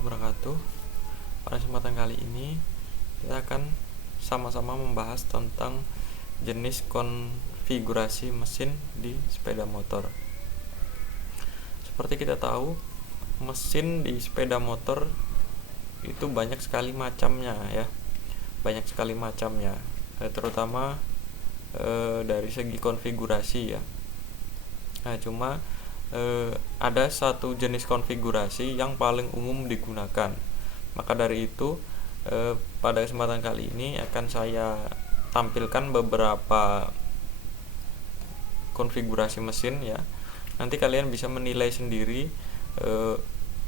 warahmatullahi wabarakatuh. Pada kesempatan kali ini kita akan sama-sama membahas tentang jenis konfigurasi mesin di sepeda motor. Seperti kita tahu, mesin di sepeda motor itu banyak sekali macamnya ya. Banyak sekali macamnya, terutama dari segi konfigurasi ya. Nah, cuma ada satu jenis konfigurasi yang paling umum digunakan. Maka dari itu pada kesempatan kali ini akan saya tampilkan beberapa konfigurasi mesin ya. Nanti kalian bisa menilai sendiri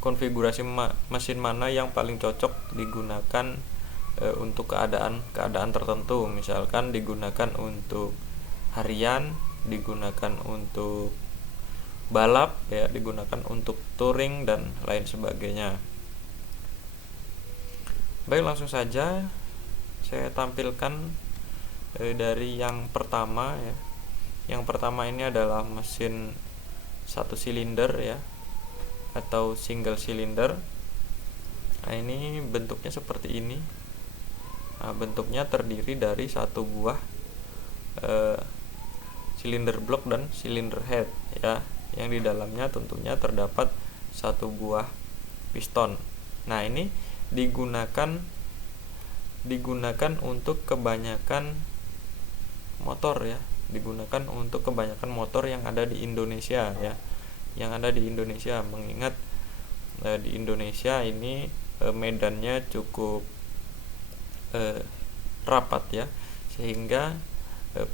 konfigurasi mesin mana yang paling cocok digunakan untuk keadaan tertentu. Misalkan digunakan untuk harian, digunakan untuk balap ya, digunakan untuk touring dan lain sebagainya. Baik, langsung saja saya tampilkan dari yang pertama ya. Yang pertama ini adalah mesin satu silinder ya, atau single cylinder. Nah, ini bentuknya seperti ini. Nah, bentuknya terdiri dari satu buah silinder block dan silinder head ya, yang di dalamnya tentunya terdapat satu buah piston. Nah, ini digunakan untuk kebanyakan motor ya, digunakan untuk kebanyakan motor yang ada di Indonesia ya, yang ada di Indonesia. Mengingat di Indonesia ini medannya cukup rapat ya, sehingga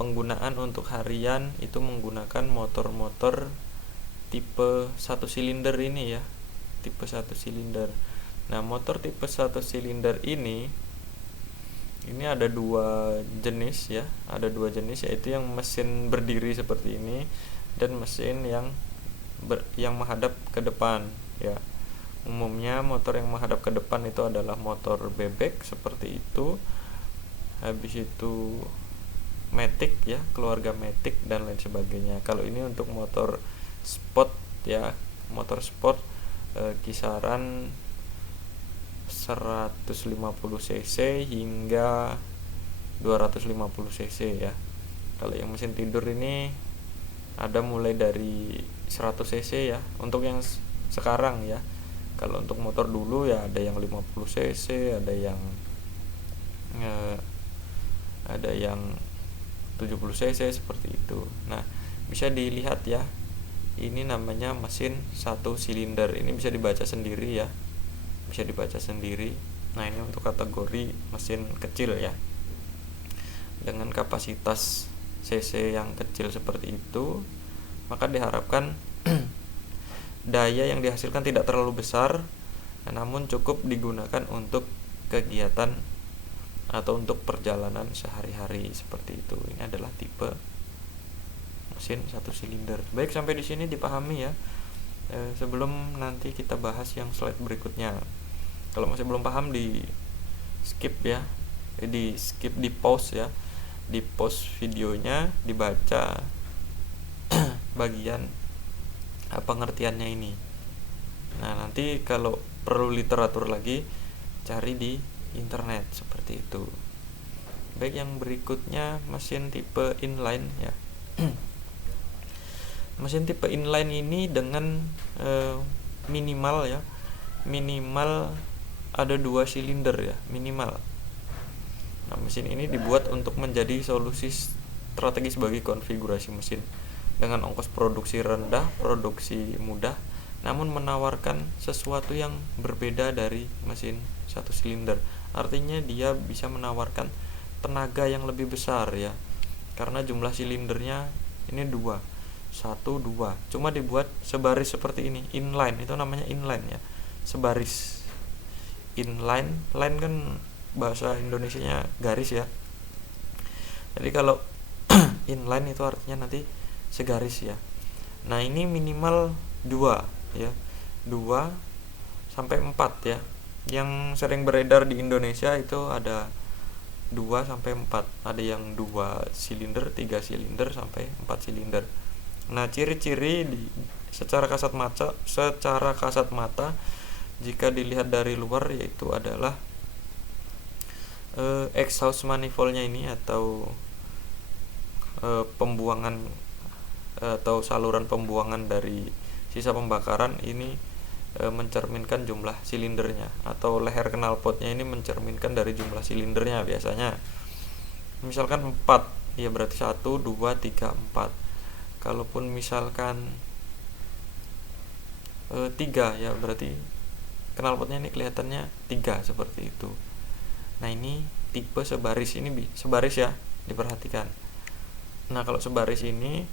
penggunaan untuk harian itu menggunakan motor-motor tipe satu silinder ini ya, tipe satu silinder. Nah, motor tipe satu silinder ini ada dua jenis ya, yaitu yang mesin berdiri seperti ini dan mesin yang menghadap ke depan ya. Umumnya motor yang menghadap ke depan itu adalah motor bebek seperti itu. Habis itu Matic ya, keluarga Matic dan lain sebagainya. Kalau ini untuk motor sport ya, motor sport kisaran 150 cc hingga 250 cc ya. Kalau yang mesin tidur ini ada mulai dari 100 cc ya, untuk yang sekarang ya. Kalau untuk motor dulu ya ada yang 50 cc, ada yang 70 cc seperti itu. Nah, bisa dilihat ya, ini namanya mesin satu silinder. Ini bisa dibaca sendiri ya, bisa dibaca sendiri. Nah, ini untuk kategori mesin kecil ya, dengan kapasitas cc yang kecil seperti itu, maka diharapkan daya yang dihasilkan tidak terlalu besar, namun cukup digunakan untuk kegiatan atau untuk perjalanan sehari-hari seperti itu. Ini adalah tipe mesin satu silinder. Baik, sampai di sini dipahami ya. Sebelum nanti kita bahas yang slide berikutnya. Kalau masih belum paham, di skip ya, di pause ya, di pause videonya, dibaca bagian pengertiannya ini. Nah, nanti kalau perlu literatur lagi, cari di internet seperti itu. Baik, yang berikutnya mesin tipe inline ya. Mesin tipe inline ini dengan minimal ada 2 silinder ya, minimal. Nah, mesin ini dibuat untuk menjadi solusi strategis bagi konfigurasi mesin dengan ongkos produksi rendah, produksi mudah, namun menawarkan sesuatu yang berbeda dari mesin satu silinder. Artinya dia bisa menawarkan tenaga yang lebih besar ya, karena jumlah silindernya ini 2, cuma dibuat sebaris seperti ini. Inline itu namanya inline ya, sebaris. Inline, line kan bahasa Indonesianya garis ya. Jadi kalau inline itu artinya nanti segaris ya. Nah, ini minimal 2 ya, 2 sampai 4 ya. Yang sering beredar di Indonesia itu ada 2 sampai 4. Ada yang 2 silinder, 3 silinder sampai 4 silinder. Nah, ciri-ciri secara kasat mata Jika dilihat dari luar, yaitu adalah exhaust manifoldnya ini atau pembuangan atau saluran pembuangan dari sisa pembakaran ini mencerminkan jumlah silindernya, atau leher knalpotnya ini mencerminkan dari jumlah silindernya. Biasanya misalkan 4, ya berarti 1, 2, 3, 4. Kalaupun misalkan 3, ya berarti knalpotnya ini kelihatannya 3 seperti itu. Nah, ini tipe sebaris, ini sebaris ya, diperhatikan. Nah, kalau sebaris ini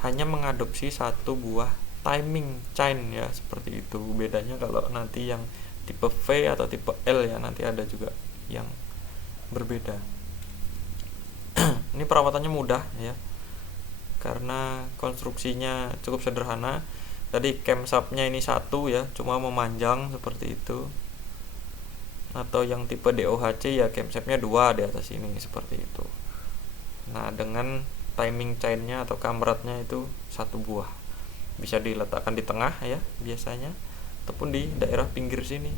hanya mengadopsi satu buah timing chain ya, seperti itu. Bedanya kalau nanti yang tipe V atau tipe L ya, nanti ada juga yang berbeda. Ini perawatannya mudah ya, karena konstruksinya cukup sederhana. Tadi camshaftnya ini satu ya, cuma memanjang seperti itu. Atau yang tipe DOHC ya, camshaftnya 2 di atas ini seperti itu. Nah, dengan timing chainnya atau kamratnya itu satu buah, bisa diletakkan di tengah ya biasanya, ataupun di daerah pinggir sini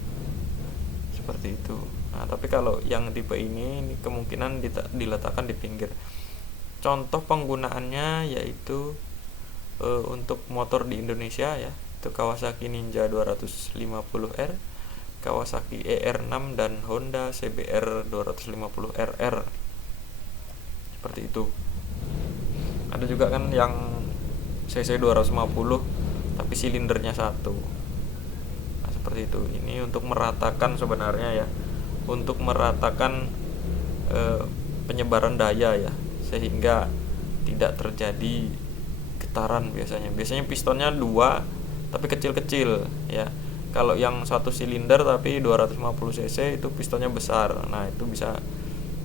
seperti itu. Nah, tapi kalau yang tipe ini kemungkinan diletakkan di pinggir. Contoh penggunaannya yaitu untuk motor di Indonesia ya, itu Kawasaki Ninja 250R, Kawasaki ER6, dan Honda CBR 250RR seperti itu. Ada juga kan yang cc 250 tapi silindernya 1. Nah, seperti itu. Ini untuk meratakan sebenarnya ya, untuk meratakan penyebaran daya ya, sehingga tidak terjadi getaran. Biasanya pistonnya 2 tapi kecil-kecil ya. Kalau yang 1 silinder tapi 250 cc itu pistonnya besar. Nah, itu bisa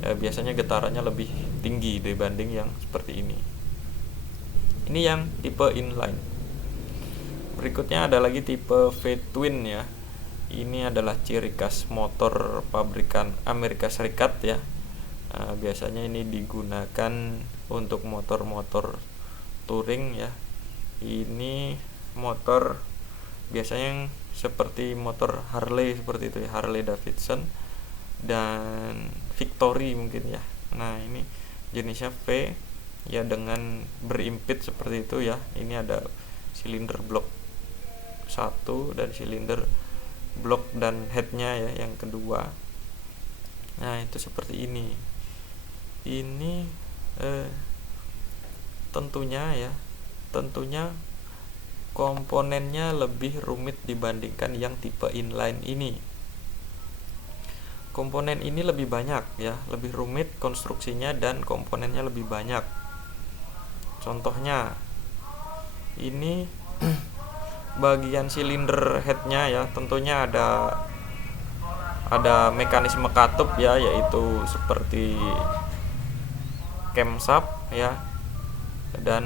biasanya getarannya lebih tinggi dibanding yang seperti ini. Ini yang tipe inline. Berikutnya ada lagi tipe V-twin ya. Ini adalah ciri khas motor pabrikan Amerika Serikat ya. Biasanya ini digunakan untuk motor-motor touring ya. Ini motor biasanya yang seperti motor Harley seperti itu ya, Harley Davidson dan Victory mungkin ya. Nah, ini jenisnya V ya, dengan berimpit seperti itu ya. Ini ada silinder blok 1 dan silinder blok dan headnya ya yang kedua. Nah, itu seperti ini. Ini tentunya komponennya lebih rumit dibandingkan yang tipe inline ini. Komponen ini lebih banyak ya, lebih rumit konstruksinya dan komponennya lebih banyak. Contohnya ini bagian silinder headnya ya, tentunya ada mekanisme katup ya, yaitu seperti camshaft ya, dan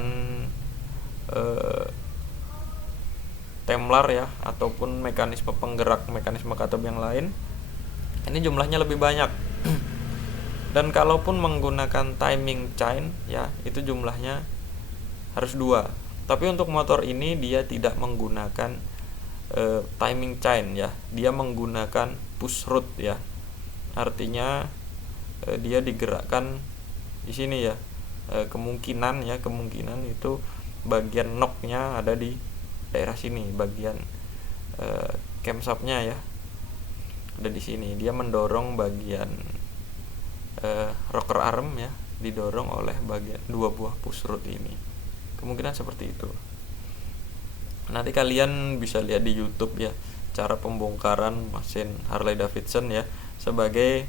temlar ya, ataupun mekanisme penggerak mekanisme katup yang lain. Ini jumlahnya lebih banyak. Dan kalaupun menggunakan timing chain ya, itu jumlahnya harus 2. Tapi untuk motor ini dia tidak menggunakan timing chain ya, dia menggunakan push rod ya. Artinya dia digerakkan di sini ya. Kemungkinan itu bagian knocknya ada di daerah sini, bagian camshaftnya ya ada di sini. Dia mendorong bagian rocker arm ya, didorong oleh bagian 2 buah push rod ini. Kemungkinan seperti itu. Nanti kalian bisa lihat di YouTube ya, cara pembongkaran mesin Harley Davidson ya, sebagai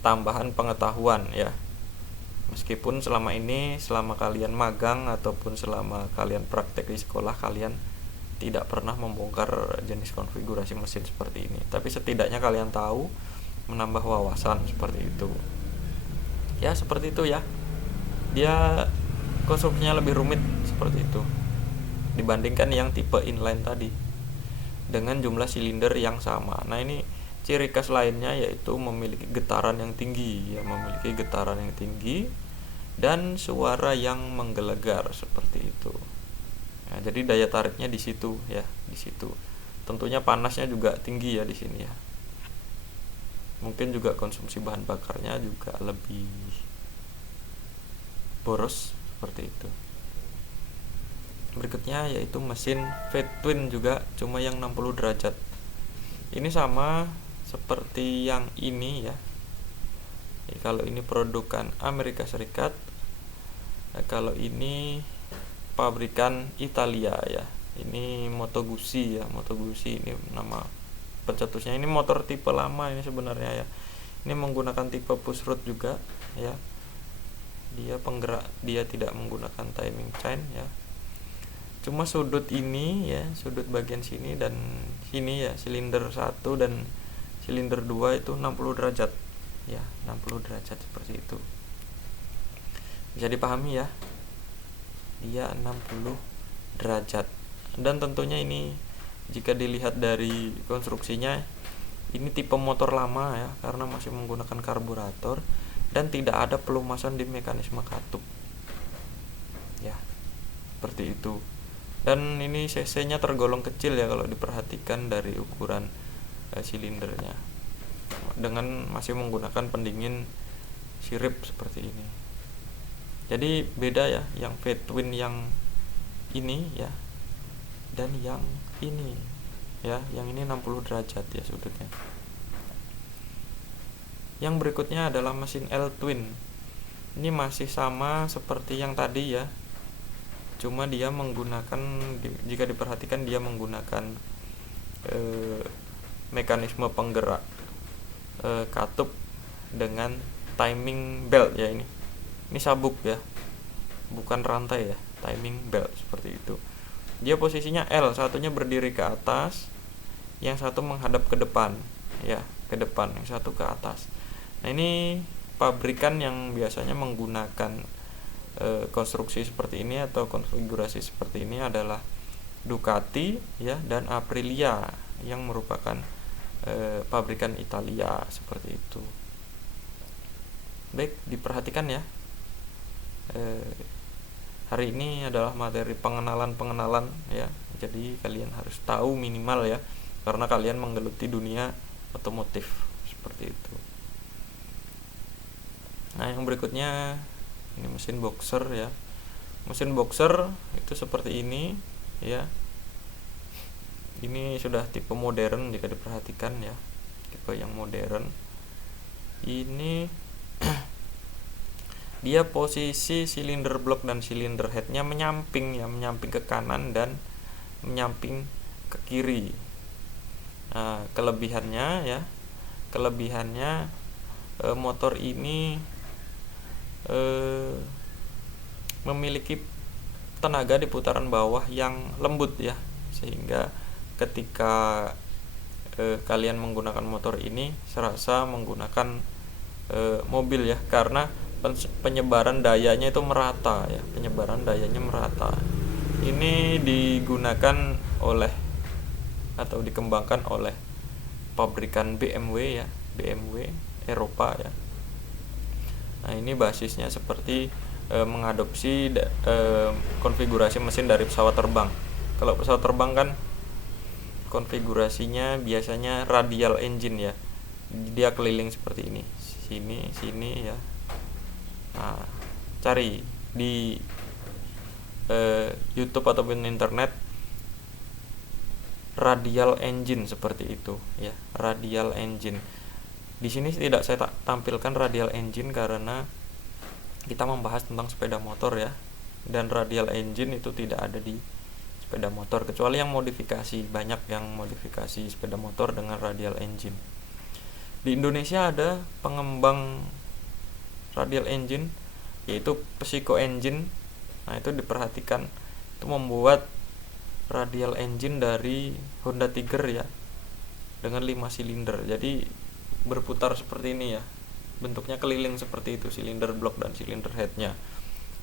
tambahan pengetahuan ya. Meskipun selama kalian magang ataupun selama kalian praktek di sekolah, kalian tidak pernah membongkar jenis konfigurasi mesin seperti ini, tapi setidaknya kalian tahu, menambah wawasan seperti itu ya. Seperti itu ya, dia konstruksinya lebih rumit seperti itu dibandingkan yang tipe inline tadi dengan jumlah silinder yang sama. Nah, ini ciri khas lainnya yaitu memiliki getaran yang tinggi ya, dan suara yang menggelegar seperti itu. Nah, jadi daya tariknya di situ ya, di situ. tentunya panasnya juga tinggi ya di sini ya. Mungkin juga konsumsi bahan bakarnya juga lebih boros seperti itu. Berikutnya yaitu mesin V-twin juga, cuma yang 60 derajat. Ini sama seperti yang ini ya. Kalau ini produkan Amerika Serikat, kalau ini pabrikan Italia ya. Ini Moto Guzzi ya, Moto Guzzi ini nama pencetusnya. Ini motor tipe lama ini sebenarnya ya. Ini menggunakan tipe push rod juga ya. Dia tidak menggunakan timing chain ya. Cuma sudut ini ya, sudut bagian sini dan sini ya, silinder 1 dan silinder 2 itu 60 derajat ya, 60 derajat seperti itu. Bisa dipahami ya, dia 60 derajat. Dan tentunya ini jika dilihat dari konstruksinya, ini tipe motor lama ya, karena masih menggunakan karburator dan tidak ada pelumasan di mekanisme katup ya, seperti itu. Dan ini cc-nya tergolong kecil ya kalau diperhatikan dari ukuran silindernya, dengan masih menggunakan pendingin sirip seperti ini. Jadi beda ya, yang V-twin yang ini ya dan yang ini ya, yang ini 60 derajat ya sudutnya. Yang berikutnya adalah mesin L-twin. Ini masih sama seperti yang tadi ya, cuma dia menggunakan, jika diperhatikan dia menggunakan mekanisme penggerak katup dengan timing belt ya. Ini sabuk ya, bukan rantai ya, timing belt seperti itu. Dia posisinya L, satunya berdiri ke atas, yang satu menghadap ke depan ya, ke depan, yang satu ke atas. Nah, ini pabrikan yang biasanya menggunakan konstruksi seperti ini atau konfigurasi seperti ini adalah Ducati ya dan Aprilia, yang merupakan pabrikan Italia seperti itu. Baik, diperhatikan ya. Hari ini adalah materi pengenalan ya. Jadi kalian harus tahu minimal ya, karena kalian menggeluti dunia otomotif seperti itu. Nah, yang berikutnya ini mesin boxer ya. Mesin boxer itu seperti ini ya. Ini sudah tipe modern jika diperhatikan ya, tipe yang modern. Ini dia posisi silinder blok dan silinder headnya menyamping ya, menyamping ke kanan dan menyamping ke kiri. Nah, kelebihannya motor ini memiliki tenaga di putaran bawah yang lembut ya, sehingga ketika kalian menggunakan motor ini serasa menggunakan mobil ya, karena penyebaran dayanya itu merata ya, penyebaran dayanya merata. Ini digunakan oleh atau dikembangkan oleh pabrikan BMW ya, BMW Eropa ya. Nah, ini basisnya seperti mengadopsi konfigurasi mesin dari pesawat terbang. Kalau pesawat terbang kan konfigurasinya biasanya radial engine ya, dia keliling seperti ini, sini ya. Nah, cari di YouTube ataupun internet radial engine seperti itu ya, radial engine. Di sini tidak saya tampilkan radial engine karena kita membahas tentang sepeda motor ya, dan radial engine itu tidak ada di sepeda motor kecuali yang modifikasi. Banyak yang modifikasi sepeda motor dengan radial engine. Di Indonesia ada pengembang radial engine yaitu Pesico Engine. Nah, itu diperhatikan, itu membuat radial engine dari Honda Tiger ya, dengan 5 silinder. Jadi berputar seperti ini ya, bentuknya keliling seperti itu, silinder blok dan silinder headnya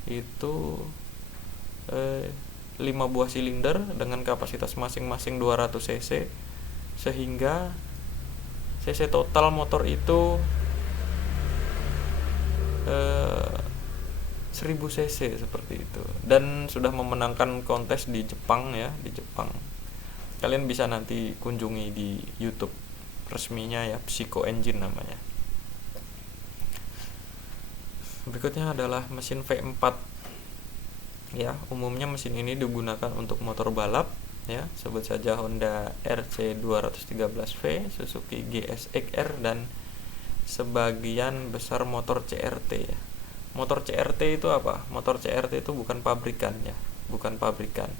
itu 5 buah silinder dengan kapasitas masing-masing 200 cc, sehingga cc total motor itu 1000 cc seperti itu, dan sudah memenangkan kontes di Jepang ya, di Jepang. kalian bisa nanti kunjungi di YouTube resminya ya, Psycho Engine namanya. Berikutnya adalah mesin V4 ya. Umumnya mesin ini digunakan untuk motor balap ya, sebut saja Honda RC213V, Suzuki GSX-R, dan sebagian besar motor CRT ya. Motor CRT itu apa? Motor CRT itu bukan pabrikan ya, bukan pabrikan.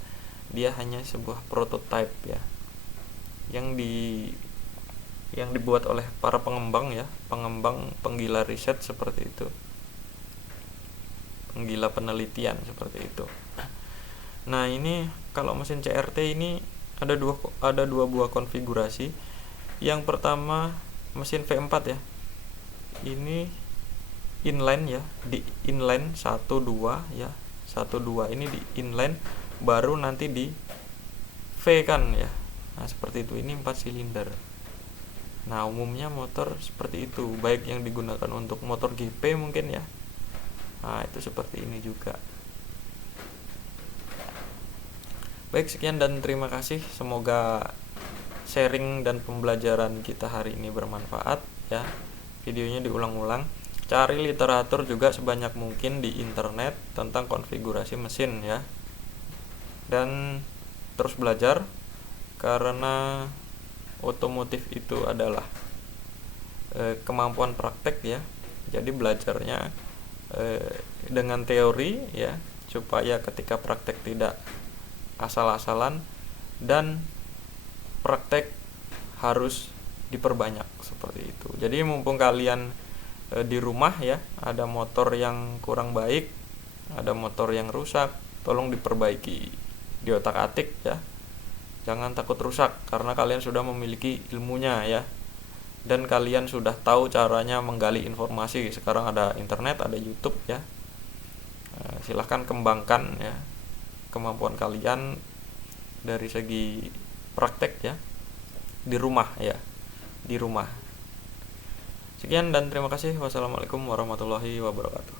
Dia hanya sebuah prototype ya, yang dibuat oleh para pengembang ya, penggila riset seperti itu, penggila penelitian seperti itu. Nah, ini kalau mesin CRT ini ada dua buah konfigurasi. Yang pertama mesin V4 ya. Ini inline ya, di inline 1 2 ya. 1 2 ini di inline, baru nanti di V kan ya. Nah, seperti itu. Ini 4 silinder. Nah, umumnya motor seperti itu, baik yang digunakan untuk motor GP mungkin ya. Nah, itu seperti ini juga. Baik, sekian dan terima kasih. Semoga sharing dan pembelajaran kita hari ini bermanfaat ya. Videonya diulang-ulang. Cari literatur juga sebanyak mungkin di internet tentang konfigurasi mesin ya. Dan terus belajar, karena otomotif itu adalah kemampuan praktek ya. Jadi belajarnya dengan teori ya, supaya ketika praktek tidak asal-asalan, dan praktek harus diperbanyak seperti itu. Jadi mumpung kalian di rumah ya, ada motor yang kurang baik, ada motor yang rusak, tolong diperbaiki, diotak-atik ya. Jangan takut rusak, karena kalian sudah memiliki ilmunya ya, dan kalian sudah tahu caranya menggali informasi. Sekarang ada internet, ada YouTube ya. Silahkan kembangkan ya kemampuan kalian dari segi praktek ya, di rumah ya, di rumah. Sekian dan terima kasih. Wassalamualaikum warahmatullahi wabarakatuh.